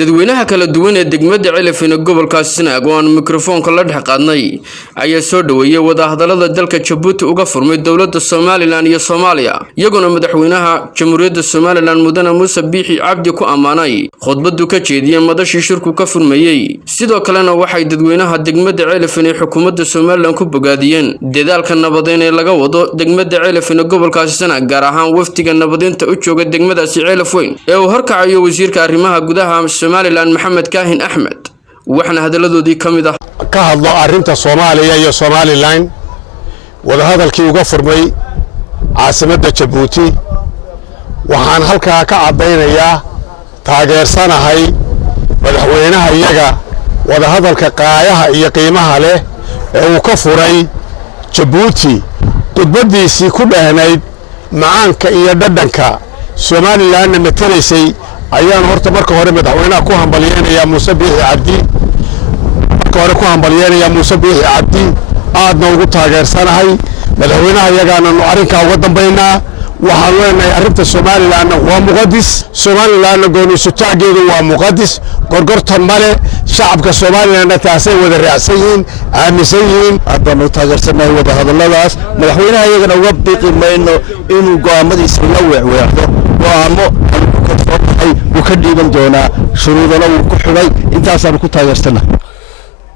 dadweynaha kala duwan ee degmada Celafina gobolka Sanaag oo aan mikrofoonka la dhex qaadnay ayaa soo dhaweeyay wadahadalada dalka Djibouti uga furmay dawladda Soomaaliland iyo Soomaaliya iyaguna madaxweynaha Jamhuuriyadda Soomaaliland Mudane Muuse Biixi Cabdi ku amaanay khudbadu ka jeediyay madashii shirku ka furmayay sidoo kalena waxay dadweynaha degmada Celafina xukuumadda Soomaaliland ku bogaadiyeen dadaalka nabadeyn ee laga wado degmada Celafina gobolka Sanaag gaar ahaan waftiga nabadeynta u jooga degmadaasi Celafweyn ee uu horkacayo wasiirka arrimaha gudaha Soomaaliland Maxamed Kaahin Axmed waxna hadaladoodii kamid ah ka hadlo arinta Soomaaliya iyo Soomaaliland wadahadalkii uga furmay caasimadda Djibouti waxaan halkaa ka cadeynayaa taageersanahay madaxweynaha iyaga wadahadalka qaayaha iyo qiimaha leh ee uu ka furay Djibouti khudbadiisii ku dhahnayd macaanka iyo dhadhanka Soomaaliland matalaysay ayaan horta marka hore madaxweynaha ku hambalyeynaya Muuse Biixi Cabdi aadna ugu taageersanahay madaxweynaha iyagaana arinka uga dambeynaa waxaan leenahay arinta Soomaaliland waa muqaddis Soomaaliland goonisu taageedu waa muqaddis gorgortan male shacabka Soomaaliland taasay wada raacsan yihiin aaminsan yihiin aadna taageersanahay wadahadaladaas madaxweynaha iyagana uga biqi mayno inuu go'aamadiisa la weecweecdo go'aamo وكديبن دونا شروطنا وكحبي intaasaan ku taageersana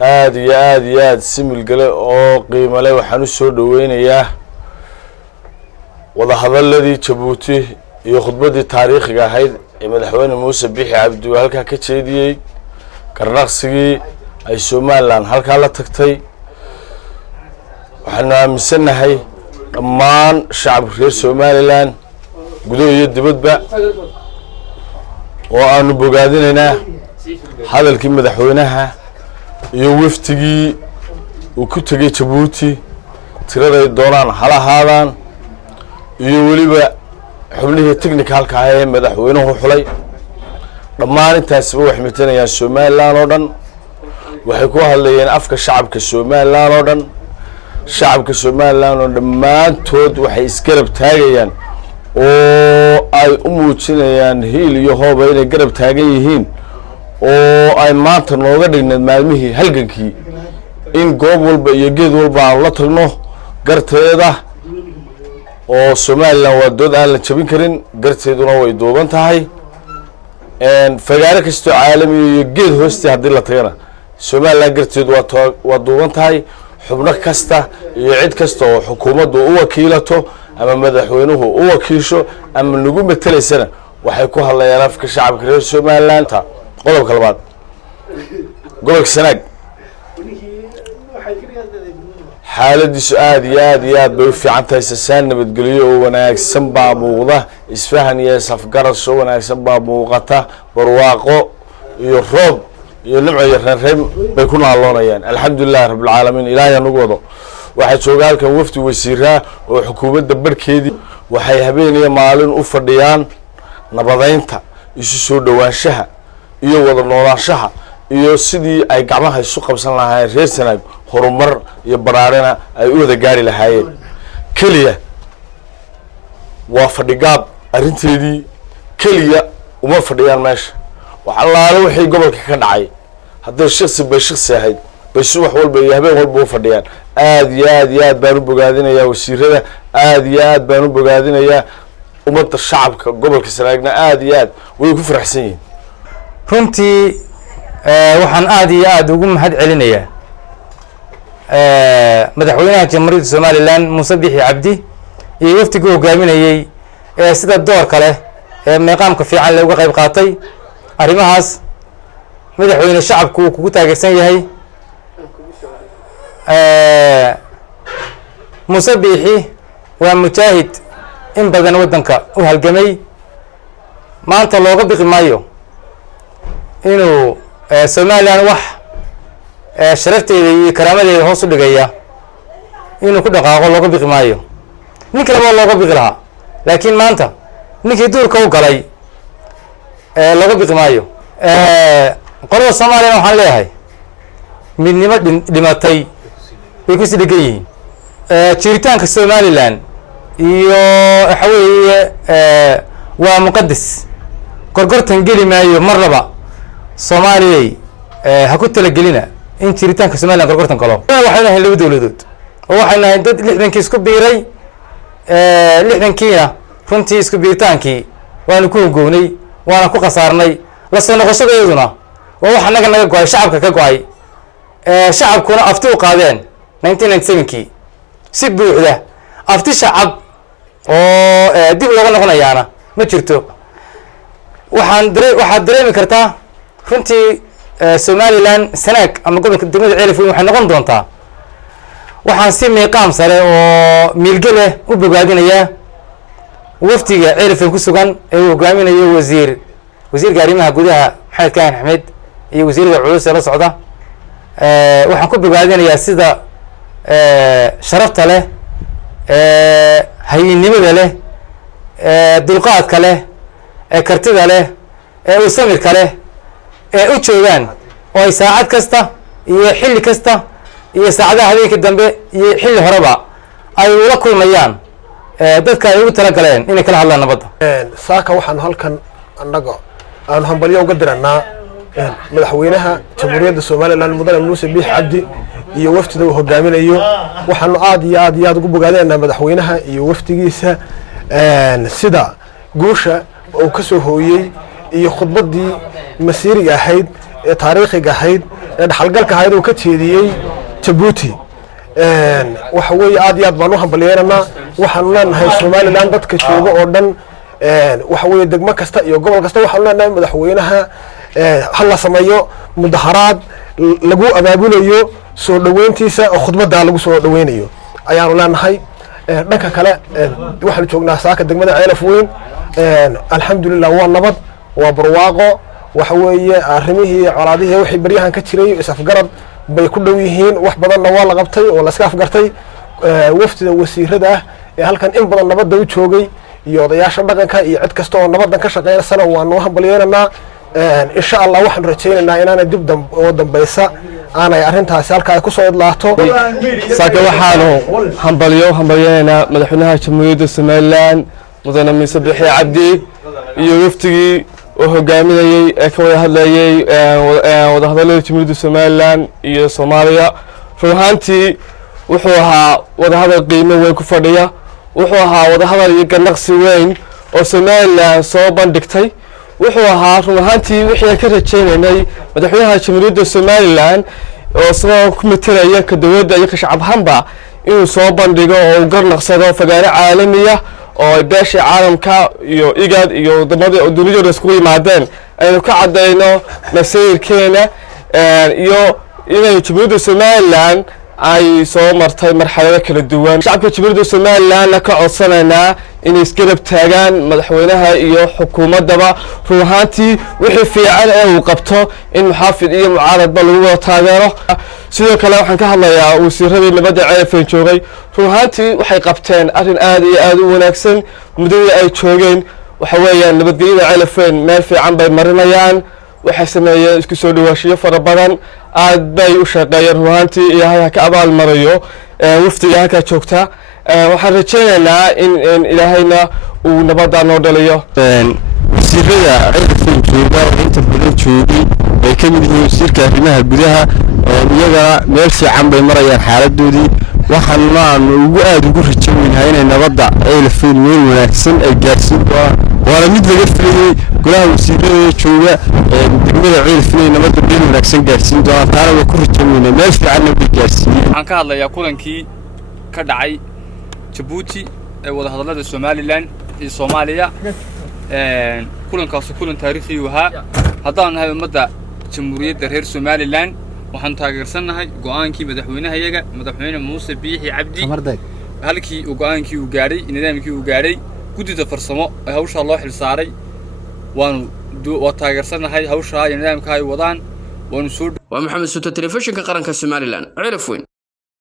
aad iyo aad simil gale oo qiimo leh waxaan u soo dhaweynayaa wada hadaladii Djibouti iyo khudbadii taariikhiga ahayd ee madaxweyne Muuse Biixi Cabdi halka ka jeediyay qarnaqsigii ay Soomaaliland halka la tagtay waxaan aaminsanahay dhammaan shacabka reer Soomaaliland gudaha iyo dibadba oo aanu bogaadinaynaa hadalkii madaxweynaha iyo waftigii uu ku tagay Djibouti tirada doonaan halahaadaan iyo waliba xubnihii technicalka ah ee madaxweynuhu xulay dhammaan intaas wax mitanayaan Soomaaliland oo dhan waxay ku hadlayeen afka shacabka Soomaaliland oo dhan shacabka Soomaaliland oo dhammaantood waxay isgarab taagayaan oo ay u muujinayaan hiil iyo hooba inay garab taagan yihiin oo ay maanta nooga dhignayd maalmihii halgankii in goob walba iyo geed walba aan la tagno garteeda oo Soomaaliland waa dood aan la jabin karin garteeduna way duuban tahay fagaare kastoo caalami iyo geed hoosti haddii la tagana Soomaaliland garteedu waa duuban tahay xubno kasta iyo cid kasta oo xukuumaddu u wakiilato ama madaxweynuhu u wakiisho ama nagu matalaysana waxay ku hadlayaan afka shacabka reer Soomaaliland qodobka labaad gobolka Sanaag xaaladiisu aad iyo aad bay u fiican tahay sasaan nabadgelyo oo wanaagsan baa muuqda isfahan iyo safgarasho wanaagsan baa muuqata barwaaqo iyo roob iyo nimco iyo reer bay ku naaloonayaan alxamdulillaah rabbil caalamiin ilaahay nagu wado waxay joogaalkan wafdi wasiiraa oo xukuumadda barkeedii waxay habeenaya maalin u fadhiyaan nabadeynta isu soo dhawaanshaha iyo wada noolaanshaha iyo sidii ay gacmaha isu qabsan lahaayeen reer Sanaag horumar iyo baraarina ay u wada gaari lahaayeen kaliya waa fadhigaab arinteedii kaliya uma fadhiyaan meesha waxa allaale wixii gobolka ka dhacay haddii shakhsi ahayd بس wax walba iyo habeen walba u fadhiyaan aad iyo aad baan u bogaadinayaa wasiirada aad iyo aad baan u bogaadinayaa ummadda shacabka gobolka Sanaagna aad iyo aad way ku faraxsan yihiin runtii waxaan aad iyo aad ugu mahad celinayaa madaxweynaha Jamhuuriyadda Soomaaliland Muuse Biixi Cabdi iyo waftiga hogaaminayay sida door kale meeqaamka fiican leh uga qayb qaatay arrimahaas madaxweynaha shacabku uu kugu taageersan yahay Muuse Biixi waa mujaahid in badan wadanka u halgamay maanta looga biqi maayo inuu Soomaaliland wax sharafteeda iyo karaamadeeda hoos u dhigaya inuu ku dhaqaaqo looga biqi maayo nin kale waa looga biqi lahaa laakiin maanta ninkii duurka u galay looga biqi maayo qolada Soomaaliland waxaan leeyahay midnimo dhimatay way ku sidhigan yihiin jiritaanka Soomaaliland iyo waxa weeye waa muqaddis gorgortan geli maayo marnaba soomaaliyay ha ku talagelina in jiritaanka somalilan gorgortan galo waxaynu ahayn laba dowladood oo waxaynu ahayn dad 60kii isku biiray 60kiina runtii isku biiritaankii waanu ku hogownay waana ku khasaarnay la soo noqoshadeeduna waa wax annaga naga go-ay shacabka ka go-ay shacabkuna afti u qaadeen 1997kii si buuxda afti shacab oo dib looga noqonayaana ma jirto waxaad dareemi kartaa runtii somalilan sanaag ama gobolka degmada ceelafweyn waxay noqon doontaa waxaan si miiqaam sare oo miilgele u bogaadinayaa wafdiga ceelafweyn ku sugan ee uu hogaaminayo wasiirka arrimaha gudaha maxamed kaahin axmed iyo wasiirada culus ee la socda waxaan ku bogaadinayaa sida sharafta leh hayinnimada leh dulqaadka leh kartida leh u samirka leh u joogaan oo ay saacad kasta iyo xilli kasta iyo saacadaha habeenkii dambe iyo xilli horeba ay ula kulmayaan dadka ay ugu talagaleen inay kala hadlaan nabadda. saaka waxaan halkan annaga aan hambalyo uga diranaa madaxweynaha jamhuuriyadda Soomaaliland mudane Muuse Biix Cabdi iyo wafdida uu hogaaminayo waxaanu aad iyo aad ugu bogaadeenaa madaxweynaha iyo wafdigiisa sida guusha uu ka soo hooyay iyo khudbadii masiiriga ahayd ee taariikhiga ahayd ee dhaxalgalka ahayd uu ka jeediyay Djibouti waxa weeye aad iyo aad baan u hambalyeynaa waxaan leenahay Soomaaliland dadka jooga oo dhan waxa weeye degmo kasta iyo gobol kasta waxaan leenahay madaxweynaha hal sameeyo mudaharaad lagu abaabulayo soo dhaweyntiisa oo khudbada lagu soo dhaweynayo ayaanu leenahay dhanka kale waxaan joognaa saaka degmada Ceelafweyn alxamdulillah waa nabad waa barwaaqo waxa weeye arrimihii colaadihii wixii baryahan ka jiray isafgarad bay ku dhow yihiin wax badanna waa la qabtay oo la iska afgartay wafdida wasiirada ee halkan in badan nabadda u joogay iyo odayaasha dhaqanka iyo cid kasta oo nabadan ka shaqeynaysa waan u hambalyeynaa insha Allah waxaan rajaynaynaa inaanay dib dambaysa aanay arrintaasi halka ay ku soo idlaato saaka waxaanu hambalyeynaa madaxweynaha jamhuuriyadda Soomaaliland mudane Muuse Biix Cabdi iyo wafdigii oo hogaaminayay ee ka wada hadlayay wadahadallada jamhuuriyadda Soomaaliland iyo Soomaaliya ruuxantii wuxuu ahaa wadahadal qiimo weyn ku fadhiya wuxuu ahaa wadahadal iyo ganacsi weyn oo Soomaaliland soo bandhigtay wuxuu ahaa ruuxantii wixii ka rajaynaynay madaxweynaha jamhuuriyadda Soomaaliland oo soo ku metelaya ka dawladda iyo ka shacabhanba inuu soo bandhigo oo garnaqsado fagaare caalami ah oo beesha caalamka iyo igad iyo wadamada dunida isku yimaadeen aynu ka cadeyno masiirkeena iyo inay jamhuuriyadda Soomaaliland ay soo martay marxalado kala duwan shacabka jamhuuriyadda Soomaaliland ka codsanayna inay isgarab taagaan madaxweynaha iyo xukuumadaba ruuxantii wixii fiican ee uu qabto in muxaafid iyo mucaaradba lagu wada taageero sidoo kale waxaan ka hadlayaa wasiiradii nabadda Ceelafweyn joogay ruuxantii waxay qabteen arrin aad iyo aad u wanaagsan muddadii ay joogeen waxa weeyaan nabadgelyada Ceelafweyn meel fiican bay marinayaan waxay sameeyeen isku soo dhawaashiyo fara badan aad bay u shaqeeyeen ruuxantii ilaahay ka abaal marayo wafdiga halka joogta waxaan rajaynaynaa in ilaahayna uu nabadda noo dhaliyo wasiirada Ceelafweyn jooga inta badan joogay ay ka mid yihiin wasiirka arrimaha gudaha iyagana meel fiican bay marayaan xaaladoodii waxaan ugu aad ugu rajaynaynaa inay nabadda Ceelafweyn meel wanaagsan ay gaarsiin doonaan waana mid laga filayay golaha wasiirada jooga degmada Ceelafweyn nabadda meel wanaagsan gaarsiin doonaan taana waa ku rajaynaynaa meel fiican ay gaarsiiyeen waxaan ka hadlayaa kulankii ka dhacay Djibouti ee wadahadallada Soomaaliland iyo Soomaaliya kulankaas kulan taariikhi ah haddaan nahay ummadda jamhuuriyadda reer Soomaaliland waxaan taageersanahay go'aankii madaxweynaha madaxweyne Muuse Biix Cabdi halkii uu go'aankii uu gaaray nidaamkii uu gaaray gudida farsamo ee hawsha loo xil saaray waa taageersanahay hawsha iyo nidaamka ay wadaan waanu soo waa Maxamed Suuta telefishinka qaranka Soomaaliland Ceelafweyn